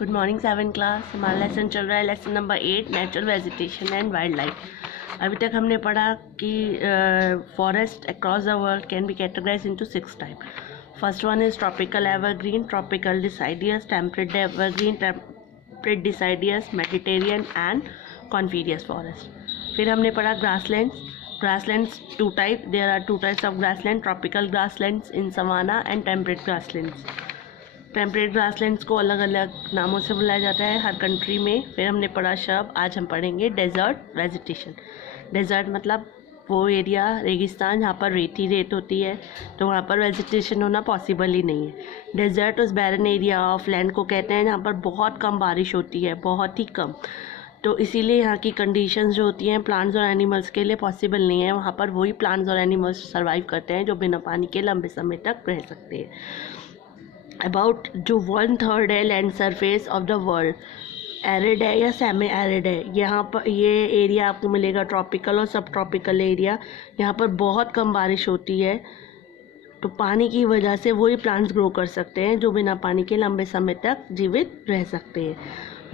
Good morning 7 class. हमारा lesson चल रहा है lesson number 8 natural vegetation and wild life. अभी तक हमने पढ़ा कि forest across the world can be categorize into 6 type. First one is tropical evergreen, tropical deciduous, temperate evergreen, temperate deciduous, Mediterranean and coniferous forest. फिर हमने पढ़ा grasslands. Grasslands 2 type, there are 2 types of grassland, tropical grasslands in savanna and temperate grasslands. Temperate grasslands को अलग अलग नामों से बुलाया जाता है हर कंट्री में। फिर हमने पढ़ा शब्द, आज हम पढ़ेंगे डेजर्ट वेजिटेशन। डेजर्ट मतलब वो एरिया, रेगिस्तान, जहाँ पर रेत ही रेत होती है, तो वहाँ पर वेजिटेशन होना पॉसिबल ही नहीं है। डेजर्ट उस बैरन एरिया ऑफ लैंड को कहते हैं जहाँ पर बहुत कम बारिश होती है, बहुत ही कम। तो इसीलिए यहाँ की कंडीशंस जो होती हैं प्लांट्स और एनिमल्स के लिए पॉसिबल नहीं है। वहाँ पर वही प्लांट्स और एनिमल्स सर्वाइव करते हैं जो बिना पानी के लंबे समय तक रह सकते हैं। अबाउट जो 1/3 है land surface of the world, arid है या सेमी एरिड है। यहाँ पर ये एरिया आपको मिलेगा ट्रॉपिकल और सब ट्रॉपिकल एरिया। यहाँ पर बहुत कम बारिश होती है, तो पानी की वजह से वही प्लांट्स ग्रो कर सकते हैं जो बिना पानी के लंबे समय तक जीवित रह सकते हैं।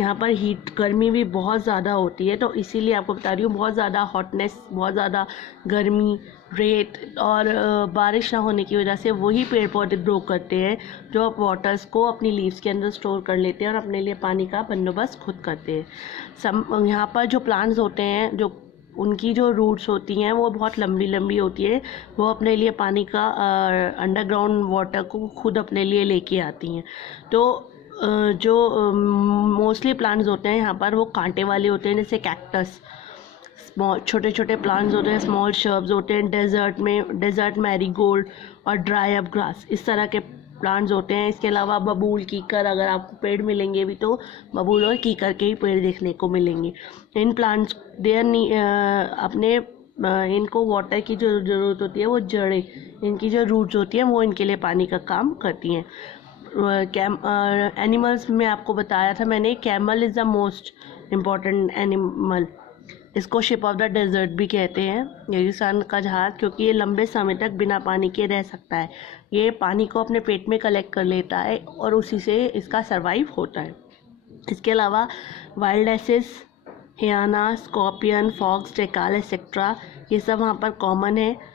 यहाँ पर हीट, गर्मी भी बहुत ज़्यादा होती है, तो इसीलिए आपको बता रही हूँ बहुत ज़्यादा हॉटनेस, बहुत ज़्यादा गर्मी, रेत और बारिश ना होने की वजह से वही पेड़ पौधे ग्रो करते हैं जो वाटर्स को अपनी लीव्स के अंदर स्टोर कर लेते हैं और अपने लिए पानी का बंदोबस्त खुद करते हैं। यहाँ पर जो प्लांट्स होते हैं, जो उनकी जो रूट्स होती हैं वो बहुत लंबी लंबी होती है, वो अपने लिए पानी का अंडरग्राउंड वाटर को खुद अपने लिए लेके आती हैं। तो जो मोस्टली प्लांट्स होते हैं यहाँ पर वो कांटे वाले होते हैं, जैसे कैक्टस, स्मॉल छोटे छोटे प्लांट्स होते हैं, स्मॉल शर्ब्स होते हैं। डेजर्ट मैरीगोल्ड और ड्राई अप ग्रास, इस तरह के प्लांट्स होते हैं। इसके अलावा बबूल, कीकर, अगर आपको पेड़ मिलेंगे भी तो बबूल और कीकर के ही पेड़ देखने को मिलेंगे। इन प्लांट्स इनको वाटर की जो ज़रूरत होती है वो जड़ें, इनकी जो रूट्स होती हैं वो इनके लिए पानी का काम करती हैं। एनिमल्स में आपको बताया था मैंने, camel is the most important animal. इसको शिप ऑफ द डेजर्ट भी कहते हैं, रेगिस्तान का जहाज, क्योंकि ये लंबे समय तक बिना पानी के रह सकता है। ये पानी को अपने पेट में कलेक्ट कर लेता है और उसी से इसका सर्वाइव होता है। इसके अलावा wild asses, hyena, scorpion, fox, jackal etcetera, ये सब वहाँ पर कॉमन है।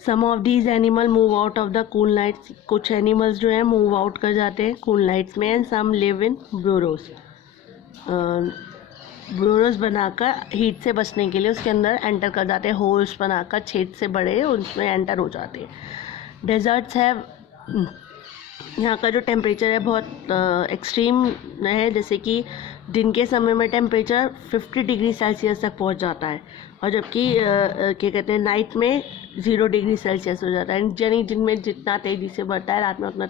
Some of these animal move out of the cool nights, कुछ एनिमल्स जो हैं मूव आउट कर जाते हैं कूल नाइट्स में। And some live in burrows, burrows बनाकर हीट से बचने के लिए उसके अंदर एंटर कर जाते हैं, होल्स बनाकर छेद से बड़े उसमें एंटर हो जाते हैं। डेजर्ट्स है, यहाँ का जो टेम्परेचर है बहुत एक्सट्रीम है, जैसे कि दिन के समय में टेम्परेचर 50 डिग्री सेल्सियस तक पहुँच जाता है, और जबकि क्या कहते हैं नाइट में 0 डिग्री सेल्सियस हो जाता है। यानी दिन में जितना तेज़ी से बढ़ता है रात में उतना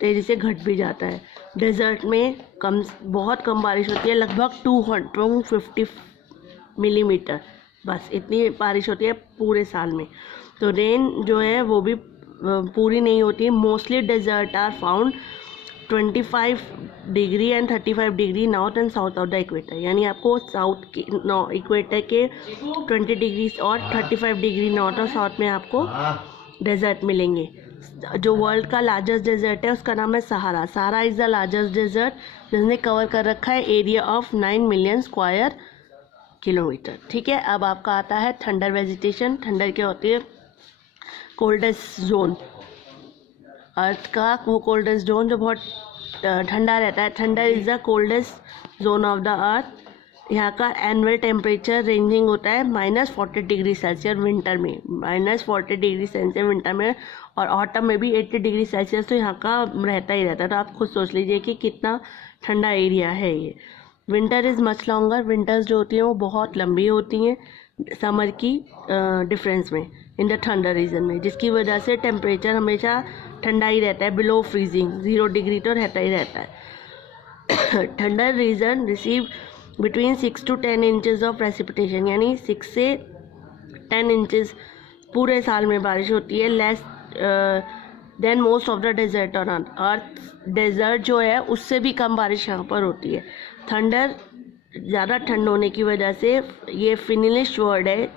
तेज़ी से घट भी जाता है। डेजर्ट में बहुत कम बारिश होती है, लगभग 250 मिलीमीटर, बस इतनी बारिश होती है पूरे साल में। तो रेन जो है वो भी पूरी नहीं होती है। Mostly desert are found 25 degree and 35 degree north and south of the equator, यानी आपको साउथ के इक्वेटर के 20 डिग्री और 35 डिग्री नॉर्थ और साउथ में आपको डेजर्ट मिलेंगे। जो वर्ल्ड का लार्जेस्ट डेजर्ट है उसका नाम है सहारा। सहारा इज़ द लार्जेस्ट डेजर्ट, जिसने कवर कर रखा है area of 9 million square kilometre. ठीक है, अब आपका आता है थंडर वेजिटेशन। थंडर क्या होती है? कोल्डेस्ट जोन, अर्थ का वो कोल्डेस्ट जोन जो बहुत ठंडा रहता है। Thunder is the coldest zone of the earth. यहाँ का एनुअल टेम्परेचर रेंजिंग होता है -40 डिग्री सेल्सियस विंटर में, -40 डिग्री सेल्सियस विंटर में, और ऑटम में भी 80 डिग्री सेल्सियस तो यहाँ का रहता ही रहता है। तो आप खुद सोच लीजिए कि कितना ठंडा एरिया है ये। Winter is much longer, winters जो होती हैं वो बहुत लंबी होती हैं समर की डिफरेंस में इन द थंडर रीजन में, जिसकी वजह से टेम्परेचर हमेशा ठंडा ही रहता है, बिलो फ्रीजिंग, 0 डिग्री तो रहता ही रहता है। Tundra region receive between 6 to 10 inches of precipitation, यानी 6 से 10 इंचेस पूरे साल में बारिश होती है। Less than most of the desert on earth, desert जो है उससे भी कम बारिश यहाँ पर होती है। थंडर ज़्यादा ठंड होने की वजह से, ये फिनिश वर्ड है,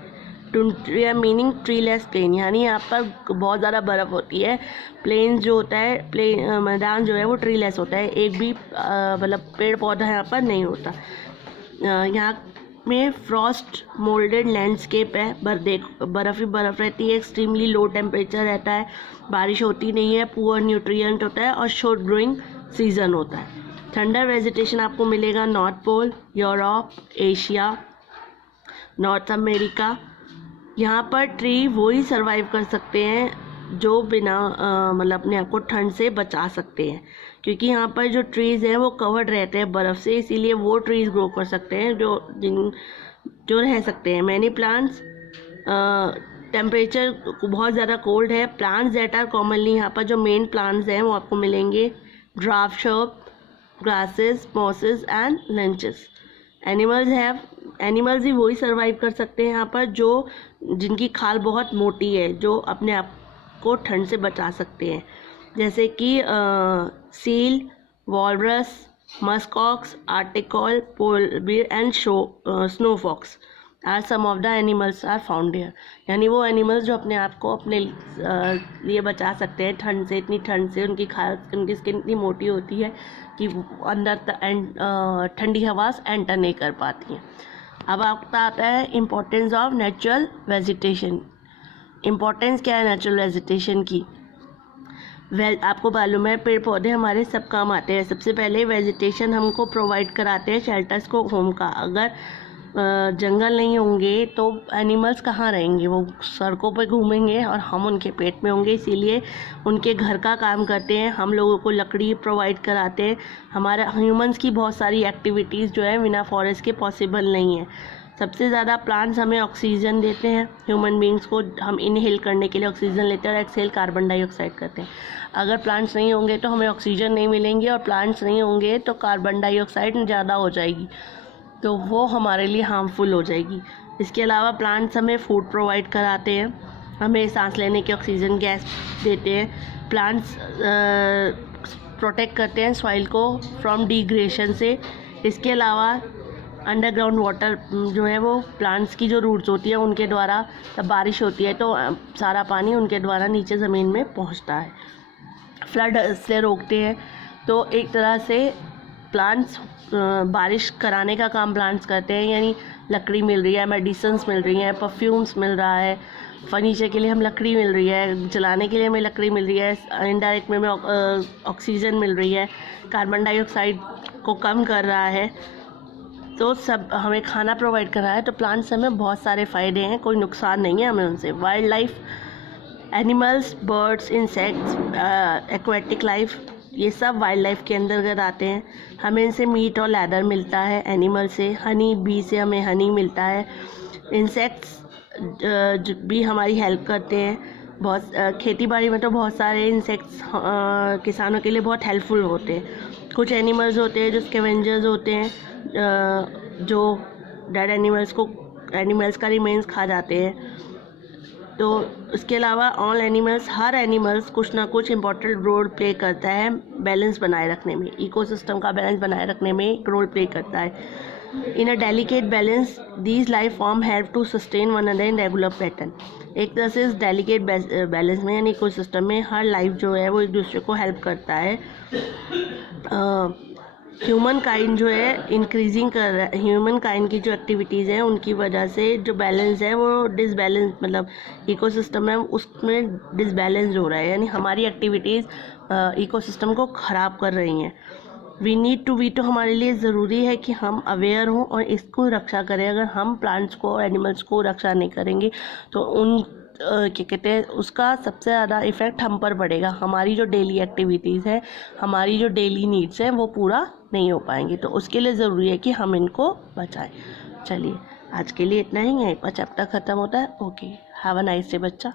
टुंड्रा मीनिंग ट्रीलेस प्लेन, यानी यहाँ पर बहुत ज़्यादा बर्फ़ होती है। प्लेन जो होता है, मैदान जो है वो ट्रीलेस होता है, एक भी मतलब पेड़ पौधा यहाँ पर नहीं होता। यहाँ में फ्रॉस्ट मोल्डेड लैंडस्केप है, बर्फ़ ही बर्फ़ रहती है, एक्सट्रीमली लो टेम्परेचर रहता है, बारिश होती नहीं है, पुअर न्यूट्रिएंट होता है और शॉर्ट ग्रोइंग सीजन होता है। थंडर वेजिटेशन आपको मिलेगा North Pole, Europe, Asia, North America. यहाँ पर ट्री वही सर्वाइव कर सकते हैं जो बिना मतलब अपने आप को ठंड से बचा सकते हैं, क्योंकि यहाँ पर जो ट्रीज़ हैं वो कवर्ड रहते हैं बर्फ़ से, इसीलिए वो ट्रीज़ ग्रो कर सकते हैं जो रह सकते हैं। मैनी प्लांट्स, टेम्परेचर बहुत ज़्यादा कोल्ड है। प्लांट्स दैट आर कॉमनली, यहाँ पर जो मेन प्लांट्स हैं वो आपको मिलेंगे dwarf shrub, grasses, mosses and lichens. Animals ही वही सर्वाइव कर सकते हैं यहाँ पर जिनकी खाल बहुत मोटी है, जो अपने आप को ठंड से बचा सकते हैं, जैसे कि seal, walrus, muskox, arctic owl, polar bear and snow fox are some of the animals are found here. यानी वो एनिमल्स जो अपने आप को अपने लिए बचा सकते हैं ठंड से, इतनी ठंड से उनकी स्किन इतनी मोटी होती है कि अंदर ठंडी हवा एंटर नहीं कर पाती हैं। अब आपका आता है importance of natural vegetation. Importance क्या है नेचुरल वेजिटेशन की? आपको मालूम है पेड़ पौधे हमारे सब काम आते हैं। सबसे पहले वेजिटेशन हमको प्रोवाइड कराते हैं शेल्टर्स को, होम का। अगर जंगल नहीं होंगे तो एनिमल्स कहाँ रहेंगे, वो सड़कों पे घूमेंगे और हम उनके पेट में होंगे, इसीलिए उनके घर का काम करते हैं। हम लोगों को लकड़ी प्रोवाइड कराते हैं। हमारे ह्यूमंस की बहुत सारी एक्टिविटीज़ जो है बिना फॉरेस्ट के पॉसिबल नहीं है। सबसे ज़्यादा प्लांट्स हमें ऑक्सीजन देते हैं, ह्यूमन बींग्स को हम इनहेल करने के लिए ऑक्सीजन लेते हैं और एक्सहेल कार्बन डाइऑक्साइड करते हैं। अगर प्लांट्स नहीं होंगे तो हमें ऑक्सीजन नहीं मिलेंगे, और प्लांट्स नहीं होंगे तो कार्बन डाइऑक्साइड ज़्यादा हो जाएगी, तो वो हमारे लिए हार्मफुल हो जाएगी। इसके अलावा प्लांट्स हमें फूड प्रोवाइड कराते हैं, हमें सांस लेने की ऑक्सीजन गैस देते हैं। प्लांट्स प्रोटेक्ट करते हैं सॉइल को फ्रॉम डिग्रेडेशन से। इसके अलावा अंडरग्राउंड वाटर जो है वो प्लांट्स की जो रूट्स होती है उनके द्वारा, जब बारिश होती है तो सारा पानी उनके द्वारा नीचे ज़मीन में पहुंचता है। फ्लड से रोकते हैं। तो एक तरह से प्लांट्स बारिश कराने का काम प्लांट्स करते हैं, यानी लकड़ी मिल रही है, मेडिसिन्स मिल रही हैं, परफ्यूम्स मिल रहा है, फर्नीचर के लिए हम लकड़ी मिल रही है, जलाने के लिए हमें लकड़ी मिल रही है, इनडायरेक्ट में ऑक्सीजन मिल रही है, कार्बन डाइऑक्साइड को कम कर रहा है, तो सब हमें खाना प्रोवाइड कर रहा है। तो प्लांट्स हमें बहुत सारे फ़ायदे हैं, कोई नुकसान नहीं है हमें उनसे। Wild life, animals, birds, insects, aquatic life, ये सब वाइल्ड लाइफ के अंतर्गत आते हैं। हमें इनसे मीट और लैदर मिलता है एनिमल से। हनी बी से हमें हनी मिलता है। इंसेक्ट्स भी हमारी हेल्प करते हैं। बहुत खेती बाड़ी में तो बहुत सारे इंसेक्ट्स किसानों के लिए बहुत हेल्पफुल होते हैं। कुछ एनिमल्स होते हैं जो स्कैवेंजर्स होते हैं, जो डेड एनिमल्स का रिमेन्स खा जाते हैं। तो इसके अलावा हर एनिमल्स कुछ ना कुछ इम्पोर्टेंट रोल प्ले करता है बैलेंस बनाए रखने में, इकोसिस्टम का बैलेंस बनाए रखने में एक रोल प्ले करता है। In a delicate balance these life form have to sustain one another in regular pattern. एक तरह से इस डेलिकेट बैलेंस में यानी इकोसिस्टम में हर लाइफ जो है वो एक दूसरे को हेल्प करता है। ह्यूमन काइंड जो है इंक्रीजिंग कर रहा है, ह्यूमन काइंड की जो एक्टिविटीज़ हैं उनकी वजह से जो बैलेंस है वो डिसबैलेंस, मतलब इकोसिस्टम है उसमें डिसबैलेंस हो रहा है, यानी हमारी एक्टिविटीज़ इकोसिस्टम को ख़राब कर रही हैं। वी नीड टू बी, तो हमारे लिए ज़रूरी है कि हम अवेयर हों और इसको रक्षा करें। अगर हम प्लांट्स को और एनिमल्स को रक्षा नहीं करेंगे तो क्या कहते हैं उसका सबसे ज़्यादा इफ़ेक्ट हम पर पड़ेगा। हमारी जो डेली एक्टिविटीज़ है, हमारी जो डेली नीड्स हैं वो पूरा नहीं हो पाएंगे, तो उसके लिए ज़रूरी है कि हम इनको बचाएं। चलिए आज के लिए इतना ही है, 5 चैप्टर ख़त्म होता है। Okay, have a nice day बच्चा।